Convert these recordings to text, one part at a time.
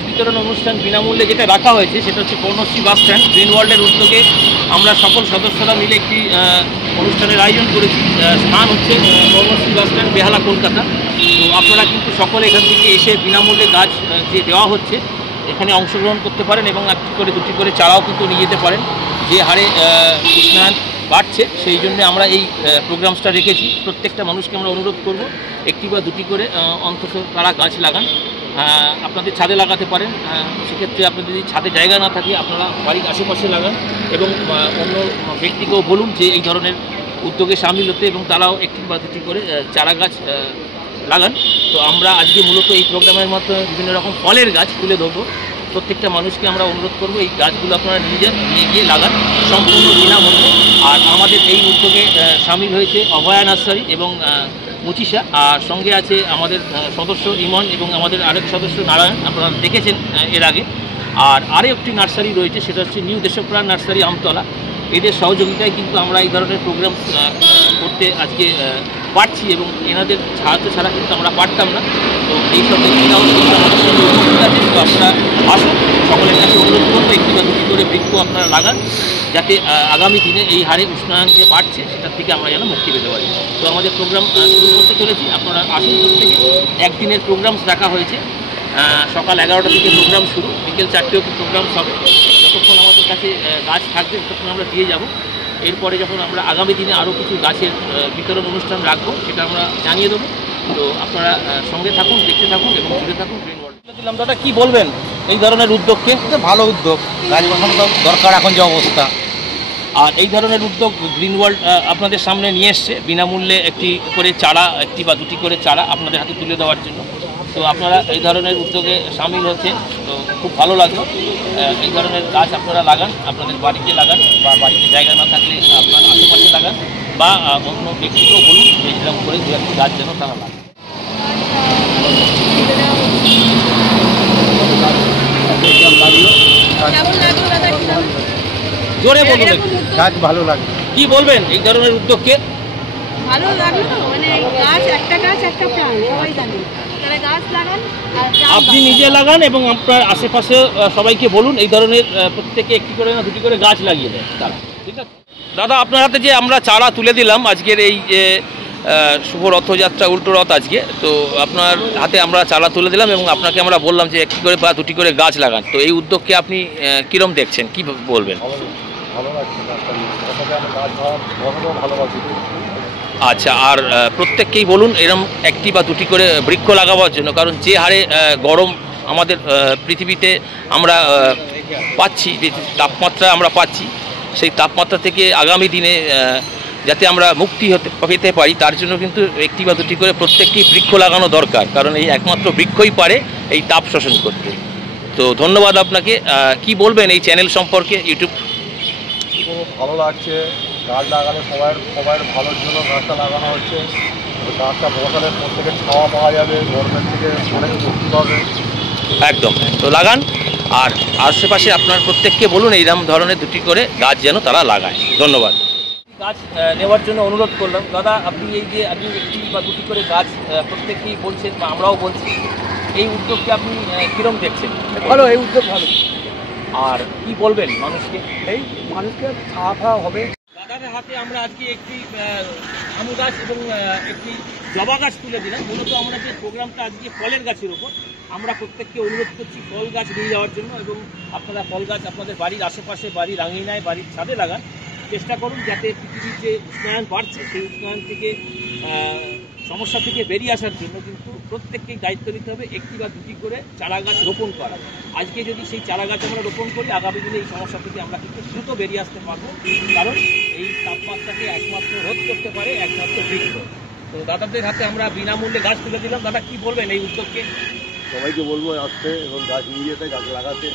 গাছ বিতরণ অনুষ্ঠান বিনামূল্যে যেটা রাখা হয়েছে সেটা হচ্ছে কর্ণশ্রী বাস স্ট্যান্ড গ্রিন ওয়ার্ল্ডের উদ্যোগে আমরা সকল সদস্যরা মিলে একটি অনুষ্ঠানের আয়োজন করেছি। স্থান হচ্ছে কর্ণশ্রী বাস স্ট্যান্ড, বেহালা, কলকাতা। তো আপনারা কিন্তু সকলে এখান থেকে এসে বিনামূল্যে গাছ যে দেওয়া হচ্ছে এখানে অংশগ্রহণ করতে পারেন এবং একটি করে দুটি করে চারাও কিন্তু নিয়ে যেতে পারেন। যে হারে উষ্ণায়ন বাড়ছে সেই জন্য আমরা এই প্রোগ্রামসটা রেখেছি। প্রত্যেকটা মানুষকে আমরা অনুরোধ করব একটি বা দুটি করে অন্তত তারা গাছ লাগান। আপনাদের ছাদে লাগাতে পারেন, সেক্ষেত্রে আপনাদের যদি ছাদে জায়গা না থাকে আপনারা বাড়ির আশেপাশে লাগান এবং অন্য ব্যক্তিকেও বলুন যে এই ধরনের উদ্যোগে সামিল হতে এবং তারাও একটি বা দুটি করে চারা গাছ লাগান। তো আমরা আজকে মূলত এই প্রোগ্রামের মাধ্যমে বিভিন্ন রকম ফলের গাছ তুলে ধরবো। প্রত্যেকটা মানুষকে আমরা অনুরোধ করব এই গাছগুলো আপনারা নিয়ে গিয়ে লাগান সম্পূর্ণ বিনামূল্যে। আর আমাদের এই উদ্যোগে সামিল হয়েছে অভয়া নার্সারি এবং মুচিশা, আর সঙ্গে আছে আমাদের সদস্য ইমন এবং আমাদের আরেক সদস্য নারায়ণ, আপনারা দেখেছেন এর আগে। আর আরেকটি নার্সারি রয়েছে সেটা হচ্ছে নিউ দেশপ্রাণ নার্সারি, আমতলা। এদের সহযোগিতায় কিন্তু আমরা এই ধরনের প্রোগ্রাম করতে আজকে পারছি এবং এনাদের সাহায্য ছাড়া কিন্তু আমরা পারতাম না। তো এইসব ব্যক্তিরাও কিন্তু আমাদের সঙ্গে উপস্থিত আছেন। তো আপনারা আসুন, সকলের কাছে অনুরোধ করবো একটি বা দুটি করে বৃক্ষ আপনারা লাগান, যাতে আগামী দিনে এই হারে উষ্ণায়ন যে বাড়ছে সেটার থেকে আমরা যেন মুক্তি পেতে পারি। তো আমাদের প্রোগ্রাম শুরু করতে চলেছি, আপনারা আসুন। প্রত্যেকে একদিনের প্রোগ্রামস রাখা হয়েছে। সকাল 11টা থেকে প্রোগ্রাম শুরু, বিকেল 4টে অবধি প্রোগ্রামস হবে। যতক্ষণ আমাদের কাছে গাছ থাকবে ততক্ষণ আমরা দিয়ে যাব। এরপরে যখন আমরা আগামী দিনে আরও কিছু গাছের বিতরণ অনুষ্ঠান রাখবো সেটা আমরা জানিয়ে দেবো। তো আপনারা সঙ্গে থাকুন, দেখতে থাকুন এবং ঘুরে থাকুন। গ্রিন ওয়ার্ল্ড দিলাম। দাদা কী বলবেন এই ধরনের উদ্যোগকে? ভালো উদ্যোগ, গাছ বসানো তো দরকার এখন যে অবস্থা। আর এই ধরনের উদ্যোগ গ্রিন ওয়ার্ল্ড আপনাদের সামনে নিয়ে এসছে বিনামূল্যে একটি করে চারা, একটি বা দুটি করে চারা আপনাদের হাতে তুলে দেওয়ার জন্য। তো আপনারা এই ধরনের উদ্যোগে সামিল হচ্ছেন, তো খুব ভালো লাগলো। এই ধরনের গাছ আপনারা লাগান, আপনাদের বাড়িতে লাগান বা বাড়িতে জায়গা না থাকলে আপনার আশেপাশে লাগান বা অন্য ব্যক্তিকেও বলুন এইরকম করে দু একটি গাছ যেন তারা লাগান। জোরে বলুন। গাছ ভালো লাগলো। কি বলবেন এই ধরনের উদ্যোগকে? ভালো লাগলো, মানে গাছ একটা গাছ একটা প্রাণ, সবাই জানে। তারা গাছ লাগান, আপনি নিজে লাগান এবং আপনার আশেপাশে সবাইকে বলুন এই ধরনের প্রত্যেকে একটি করে না দুটি করে গাছ লাগিয়ে দেয় তারা। ঠিক আছে দাদা, আপনার হাতে যে আমরা চারা তুলে দিলাম আজকের এই শুভ রথযাত্রা, উল্টো রথ আজকে, তো আপনার হাতে আমরা চারা তুলে দিলাম এবং আপনাকে আমরা বললাম যে একটি করে বা দুটি করে গাছ লাগান। তো এই উদ্যোগকে আপনি কীরকম দেখছেন, কী বলবেন? আচ্ছা, আর প্রত্যেককেই বলুন এরকম একটি বা দুটি করে বৃক্ষ লাগাবার জন্য, কারণ যে হারে গরম আমাদের পৃথিবীতে আমরা পাচ্ছি, যে তাপমাত্রা আমরা পাচ্ছি, সেই তাপমাত্রা থেকে আগামী দিনে যাতে আমরা মুক্তি পেতে পারি তার জন্য কিন্তু একটি বা দুটি করে প্রত্যেকটি বৃক্ষ লাগানো দরকার, কারণ এই একমাত্র বৃক্ষই পারে এই তাপ শোষণ করতে। তো ধন্যবাদ আপনাকে। কি বলবেন এই চ্যানেল সম্পর্কে? ইউটিউব খুব ভালো লাগছে, গাছ লাগানো সবার ভালোর জন্য গাছটা লাগানো হচ্ছে। গাছটা বসালে প্রত্যেকের ছাওয়া পাওয়া যাবে, গরমের থেকে অনেক মুক্তি পাবে। একদম, তো লাগান। আর আশেপাশে আপনার প্রত্যেককে বলুন এইরকম ধরনের দুটি করে গাছ যেন তারা লাগায়। ধন্যবাদ। গাছ নেওয়ার জন্য অনুরোধ করলাম। দাদা, আপনি এই যে আপনি একটি বা দুটি করে গাছ প্রত্যেকেই বলছেন বা আমরাও বলছি, এই উদ্যোগকে আপনি কীরকম দেখছেন? ভালো, এই উদ্যোগ ভালো। আর কি বলবেন মানুষকে? এই মানুষকে খাওয়া খাওয়া হবে। দাদার হাতে আমরা আজকে একটি আমু গাছ এবং একটি জবা গাছ তুলে দিলাম। মূলত আমরা যে প্রোগ্রামটা আজকে ফলের গাছের উপর, আমরা প্রত্যেককে অনুরোধ করছি ফল গাছ নিয়ে যাওয়ার জন্য এবং আপনারা ফল গাছ আপনাদের বাড়ির আশেপাশে, বাড়ির আঙিনায়, বাড়ির ছাদে লাগান। চেষ্টা করুন যাতে পৃথিবীর যে উষ্ণায়ন বাড়ছে সেই উষ্ণায়ন থেকে সমস্যা থেকে বেরিয়ে আসার জন্য কিন্তু প্রত্যেককেই দায়িত্ব নিতে হবে একটি বা দুটি করে চারা গাছ রোপণ করা। আজকে যদি সেই চারা গাছ আমরা রোপণ করি আগামী দিনে এই সমস্যা থেকে আমরা কিন্তু দ্রুত বেরিয়ে আসতে পারবো, কারণ এই তাপমাত্রাকে একমাত্র রোধ করতে পারে একমাত্র বৃক্ষ। তো দাদাদের হাতে আমরা বিনামূল্যে গাছ তুলে দিলাম। দাদা কি বলবেন এই উদ্যোগকে? সবাইকে বলবো আসতে এবং গাছ নিয়ে যেতে, গাছ লাগাতে,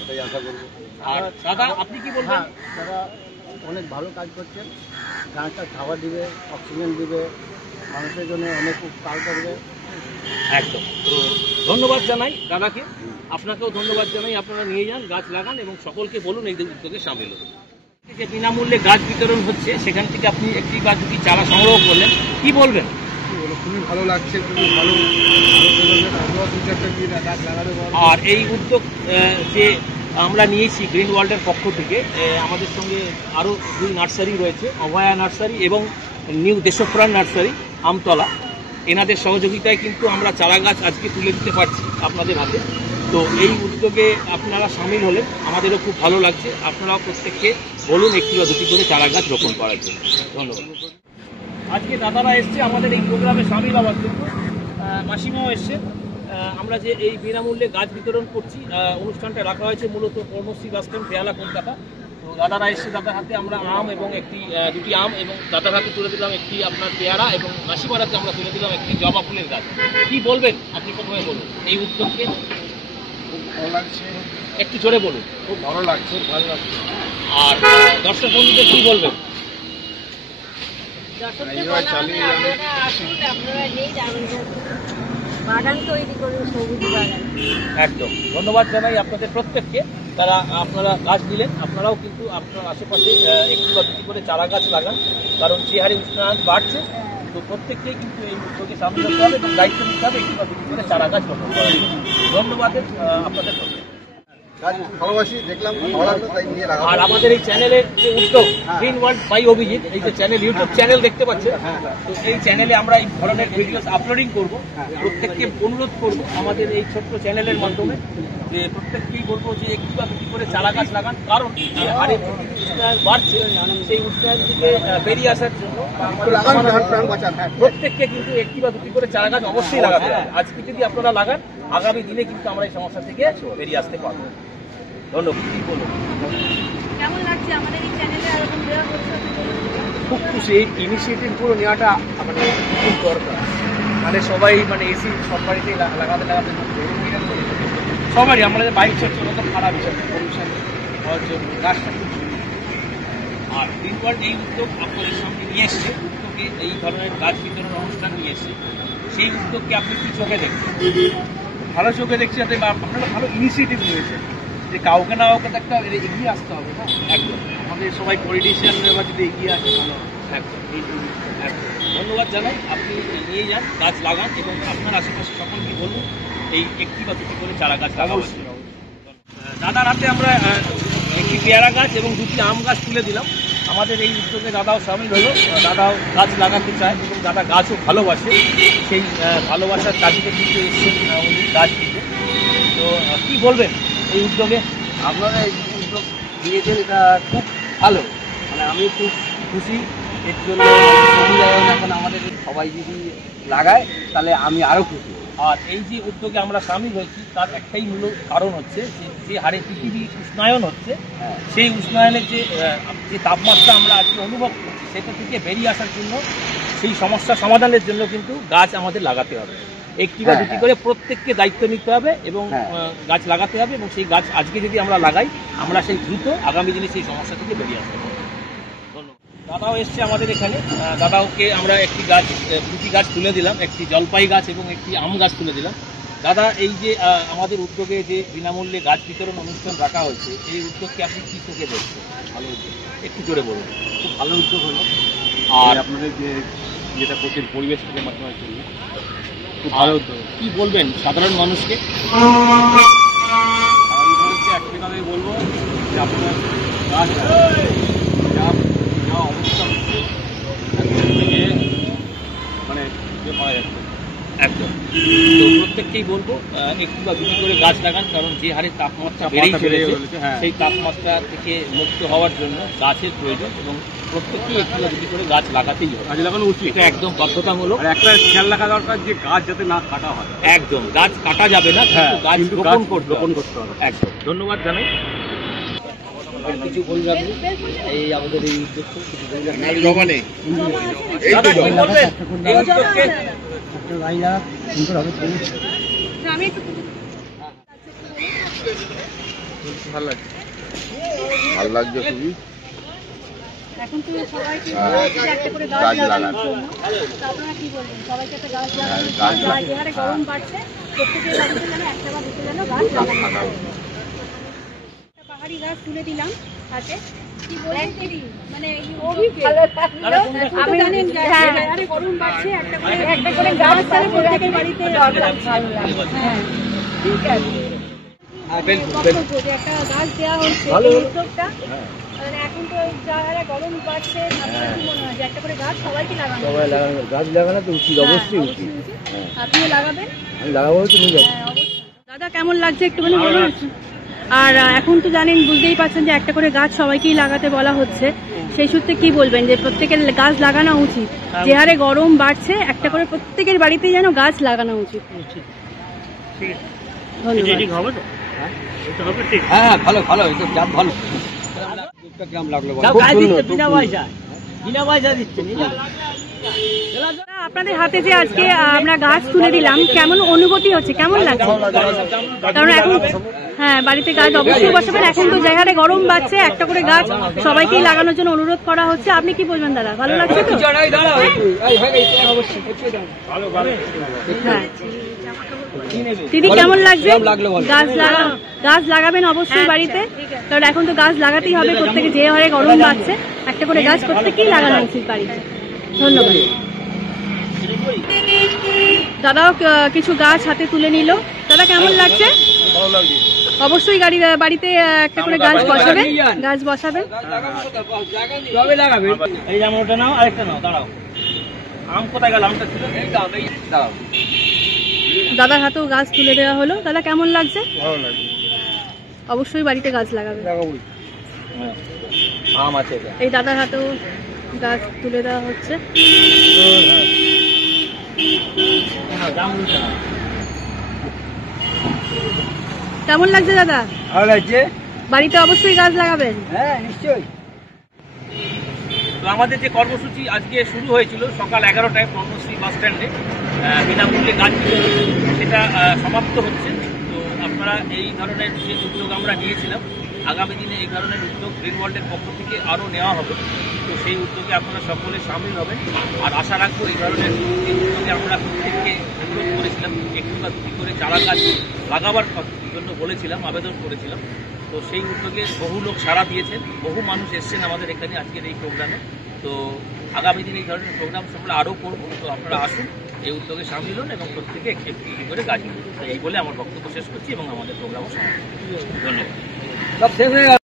এটাই আশা করবো। আর দাদা আপনি কি বলবেন? তারা অনেক ভালো কাজ করছেন, গাছটা খাবার দিবে, অক্সিজেন দিবে, মানুষের জন্য অনেক উপকার করবে। একদম, তো ধন্যবাদ জানাই দাদাকে, আপনাকেও ধন্যবাদ জানাই। আপনারা নিয়ে যান, গাছ লাগান এবং সকলকে বলুন এই উদ্যোগে সামিল হন। যে বিনামূল্যে গাছ বিতরণ হচ্ছে সেখান থেকে আপনি একটি বা দুটি চারা সংগ্রহ করলেন, কি বলবেন? খুবই ভালো লাগছে, খুবই ভালো। আমরাও 2-4টা গাছ লাগাতে পারবো। আর এই উদ্যোগ যে আমরা নিয়েছি গ্রিন ওয়ার্ল্ডের পক্ষ থেকে, আমাদের সঙ্গে আরও 2 নার্সারি রয়েছে, অভয়া নার্সারি এবং নিউ দেশপ্রাণ নার্সারি আমতলা। এনাদের সহযোগিতায় কিন্তু আমরা চারা গাছ আজকে তুলে দিতে পারছি আপনাদের হাতে। তো এই উদ্যোগে আপনারা সামিল হলেন, আমাদেরও খুব ভালো লাগছে। আপনারাও প্রত্যেককে বলুন 1টি বা 2টি করে চারা গাছ রোপণ করার জন্য। ধন্যবাদ। আজকে দাদারা এসছে আমাদের এই প্রোগ্রামে সামিল হওয়ার জন্য, মাসিমাও এসছে। আমরা যে এই বিনামূল্যে গাছ বিতরণ করছি, অনুষ্ঠানটা রাখা হয়েছে মূলত কর্মশ্রী বাস স্ট্যান্ড বেহালা কলকাতা। তো দাদারা এসছে, দাদার হাতে আমরা আম এবং 2টি আম, এবং দাদার হাতে তুলে দিলাম একটি আপনার পেয়ারা, এবং মাসিমার হাতে আমরা তুলে দিলাম একটি জবা ফুলের গাছ। কি বলবেন আপনি, প্রথমে বলুন এই উদ্যোগকে। খুব ভালো লাগছে, একটু জোরে বলুন। খুব ভালো লাগছে, ভালো লাগছে। আর দর্শক বন্ধুদের কি বলবেন? বাগান তৈরি করুন, সবুজ বাগান। একদম ধন্যবাদ জানাই আপনাদের প্রত্যেককে। আপনারা গাছ দিলেন, আপনারাও কিন্তু আপনার আশেপাশে 1টি বা 2টি করে চারা গাছ লাগান, কারণ যে হারে উষ্ণায়ন বাড়ছে। তো প্রত্যেককেই কিন্তু এই উদ্যোগে সামিল হতে হবে এবং দায়িত্ব নিতে হবে 1টি বা 2টি করে চারা গাছ রোপণ করার জন্য। ধন্যবাদ আপনাদের প্রত্যেককে। গাছ ভালোবাসি, দেখলাম ভালো লাগলো, তাই নিয়ে লাগাবো। আর আমাদের এই চ্যানেলের যে উদ্যোগ গ্রিন ওয়ার্ল্ড বাই অভিজিৎ, এই যে চ্যানেল, ইউটিউব চ্যানেল দেখতে পাচ্ছেন, তো এই চ্যানেলে আমরা এই ধরনের ভিডিওস আপলোডিং করব। প্রত্যেককে অনুরোধ করব আমাদের এই ছোট্ট চ্যানেলের মাধ্যমে যে প্রত্যেককেই বলবো যে 1টি বা 2টি করে চারা গাছ লাগান, কারণ যে হারে উষ্ণায়ন বাড়ছে সেই উষ্ণায়ন থেকে বেরিয়ে আসার জন্য প্রত্যেককে কিন্তু 1টি বা 2টি করে চারা গাছ অবশ্যই লাগাতে হবে। আজকে যদি আপনারা লাগান, আগামী দিনে কিন্তু আমরা এই সমস্যা থেকে বেরিয়ে আসতে পারবো। ধন্যবাদ। কি বলুন, কেমন লাগছে আমাদের এই চ্যানেলে এরকম দেওয়া হচ্ছে? খুব খুশি। এই ইনিশিয়েটিভ পুরো নেওয়াটা মানে খুব দরকার। মানে সবাই মানে এসি সব বাড়িতেই লাগাতে সবারই, আমাদের বাইক চলছে কত খারাপ হিসাবে পলিউশন হওয়ার জন্য গাছটা খুব। আর গ্রিন ওয়ার্ল্ড এই উদ্যোগ আপনাদের সামনে নিয়ে এসছে, উদ্যোগে এই ধরনের গাছ বিতরণ অনুষ্ঠান নিয়ে এসছে। সেই উদ্যোগকে আপনি কি চোখে দেখছেন? ভালো চোখে দেখছি, যাতে আপনারা ভালো ইনিশিয়েটিভ নিয়েছেন, যে কাউকে না কাউকে একটা এগিয়ে আসতে হবে না। একদম আমাদের সবাই পলিটিশিয়ান বা যদি এগিয়ে আসে ভালো হবে। একদম একদম ধন্যবাদ জানাই। আপনি নিয়ে যান, গাছ লাগান, এবং আপনার আশেপাশে সকলকে বলুন এই 1টি বা 2টি করে চারা গাছ লাগাবেন। দাদার হাতে আমরা 1টি পেয়ারা গাছ এবং 2টি আম গাছ তুলে দিলাম। আমাদের এই উদ্যোগে দাদাও সামিল হলো, দাদাও গাছ লাগাতে চায় এবং দাদা গাছও ভালোবাসে। সেই ভালোবাসার কাজে কিন্তু এসছেন উনি গাছ দিতে। তো কি বলবেন এই উদ্যোগে? আপনারা এই উদ্যোগ দিয়েছেন, এটা খুব ভালো। মানে আমি খুব খুশি এর জন্য। সমুদায় এখন আমাদের সবাই যদি লাগায় তাহলে আমি আরও খুশি। আর এই যে উদ্যোগে আমরা সামিল হয়েছি তার একটাই মূল কারণ হচ্ছে যে হারে পৃথিবী উষ্ণায়ন হচ্ছে, সেই উষ্ণায়নের যে তাপমাত্রা আমরা আজকে অনুভব করছি, সেটা থেকে বেরিয়ে আসার জন্য, সেই সমস্যা সমাধানের জন্য কিন্তু গাছ আমাদের লাগাতে হবে। 1টি বা 2টি করে প্রত্যেককে দায়িত্ব নিতে হবে এবং গাছ লাগাতে হবে, এবং সেই গাছ আজকে যদি আমরা লাগাই, আমরা সেই দ্রুত আগামী দিনে সেই সমস্যা থেকে বেরিয়ে আসতে পারবো। ধন্যবাদ। দাদাও এসছে আমাদের এখানে, দাদাওকে আমরা 2টি গাছ তুলে দিলাম, একটি জলপাই গাছ এবং একটি আম গাছ তুলে দিলাম। দাদা, এই যে আমাদের উদ্যোগে যে বিনামূল্যে গাছ বিতরণ অনুষ্ঠান রাখা হয়েছে, এই উদ্যোগকে আপনি কী চোখে দেখছেন? ভালো উদ্যোগ, একটু জোরে বলুন। খুব ভালো উদ্যোগ হলো। আর আপনাদের যে যেটা করছেন পরিবেশটাকে বাঁচানোর জন্য খুব ভালো উদ্যোগ। কী বলবেন সাধারণ মানুষকে? আমি বলছি একটাই বলবো যে আপনার গাছ যা অবস্থা হচ্ছে মানে করা যাচ্ছে একদম। তো প্রত্যেককেই বলবো 1টি বা 2টি করে গাছ লাগান, কারণ যে হারে তাপমাত্রা বেড়েই চলেছে, সেই তাপমাত্রা থেকে মুক্ত হওয়ার জন্য গাছের প্রয়োজন, এবং প্রত্যেককেই 1টি বা 2টি করে গাছ লাগাতেই হবে। গাছ লাগানো উচিত, এটা একদম বাধ্যতামূলক। আর একটা খেয়াল রাখা দরকার যে গাছ যাতে না কাটা হয়। একদম, গাছ কাটা যাবে না, কিন্তু গাছ রোপণ করতে হবে। একদম, ধন্যবাদ জানাই। কিছু বলবেন আপনি এই আমাদের এই উদ্যোগকে কিছু বলবেন? দাদা, কি বলবেন এই উদ্যোগকে? আমি একটু ভালো লাগছে, ভালো লাগছে খুবই। এখন তো সবাইকে বলছি যে একটা করে গাছ লাগানোর জন্য। তো আপনারা কি বলবেন? সবাইকে একটা গাছ লাগানোর জন্য, যে হারে গরম বাড়ছে, প্রত্যেকের বাড়িতে যেন 1টা বা 2টো যেন গাছ লাগানো হয়। একটা পাহাড়ি গাছ তুলে দিলাম হাতে, কি বলেন দিদি মানে খুবই ভালো লাগলো আপনি জানেন যে গরম বাড়ছে একটা করে গাছ তাহলে প্রত্যেকের বাড়িতে দরকার ভালো লাগে হ্যাঁ ঠিক আছে একটা গাছ দেওয়া হচ্ছে এই উদ্যোগটা মানে এখন তো যারা গরম বাড়ছে আপনার কি মনে হয় যে একটা করে গাছ সবাইকে লাগানো গাছ লাগানো তো উচিত, অবশ্যই উচিত। আপনিও লাগাবেন? আমি লাগাবো তো নিয়ে যাবো। দাদা কেমন লাগছে একটুখানি বলুন। আর এখন তো জানেন, বুঝতেই পারছেন যে একটা করে গাছ সবাইকেই লাগাতে বলা হচ্ছে, সেই সূত্রে কি বলবেন যে প্রত্যেকের গাছ লাগানো উচিত? যে হারে গরম বাড়ছে একটা করে প্রত্যেকের বাড়িতেই যেন গাছ লাগানো উচিত। ধন্যবাদ। হ্যাঁ ভালো ভালো, এটা জাত ভালো। কেমন লাগলো আপনাদের হাতে যে আজকে আমরা গাছ তুলে দিলাম, কেমন অনুভূতি হচ্ছে, কেমন লাগছে? কারণ এখন হ্যাঁ বাড়িতে গাছ অবশ্যই বসাবেন। এখন তো যে হারে গরম বাড়ছে একটা করে গাছ সবাইকেই লাগানোর জন্য অনুরোধ করা হচ্ছে। আপনি কি বলবেন দাদা, ভালো লাগছে তো? হ্যাঁ দিদি কেমন লাগছে? গাছ লাগাবেন অবশ্যই বাড়িতে, কারণ এখন তো গাছ লাগাতেই হবে প্রত্যেকে, যে হারে গরম বাড়ছে একটা করে গাছ প্রত্যেকেই লাগানো উচিত বাড়িতে। ধন্যবাদ। দাদাও কিছু গাছ হাতে তুলে নিল। দাদা কেমন লাগছে? অবশ্যই বাড়িতে একটা করে গাছ বসাবেন, গাছ বসাবেন। এই যেমন ওটা নাও, আরেকটা নাও, দাঁড়াও। আম কোথায় গেল? আমটা ছিল। দাদার হাতেও গাছ তুলে দেওয়া হলো। দাদা কেমন লাগছে? ভালো লাগে, অবশ্যই বাড়িতে গাছ লাগাবে। আম আছে। এই দাদার হাতেও গাছ তুলে দেওয়া হচ্ছে। কেমন লাগছে দাদা? ভালো লাগছে। বাড়িতে অবশ্যই গাছ লাগাবেন। হ্যাঁ নিশ্চয়ই। তো আমাদের যে কর্মসূচি আজকে শুরু হয়েছিল সকাল 11টায় কর্মশ্রী বাস স্ট্যান্ডে বিনামূল্যে গাছ বিতরণ, সেটা সমাপ্ত হচ্ছে। তো আপনারা এই ধরনের যে উদ্যোগ আমরা নিয়েছিলাম, আগামী দিনে এই ধরনের উদ্যোগ গ্রিন ওয়ার্ল্ডের পক্ষ থেকে আরও নেওয়া হবে। তো সেই উদ্যোগে আপনারা সকলে সামিল হবেন। আর আশা রাখবো এই ধরনের যে উদ্যোগে আমরা প্রত্যেককে অনুরোধ করেছিলাম একটু বা দুটি করে চারা গাছ লাগাবার জন্য বলেছিলাম, আবেদন করেছিলাম। তো সেই উদ্যোগে বহু লোক সাড়া দিয়েছেন, বহু মানুষ এসছেন আমাদের এখানে আজকের এই প্রোগ্রামে। তো আগামী দিনে এই ধরনের প্রোগ্রাম আমরা আরও করবো। তো আপনারা আসুন, এই উদ্যোগে সামিল হন এবং প্রত্যেকে একটি একটি করে গাছ লাগান। এই বলে আমার বক্তব্য শেষ করছি এবং আমাদের প্রোগ্রামও সমাপ্ত। ধন্যবাদ। সব শেষ হয়ে গেল।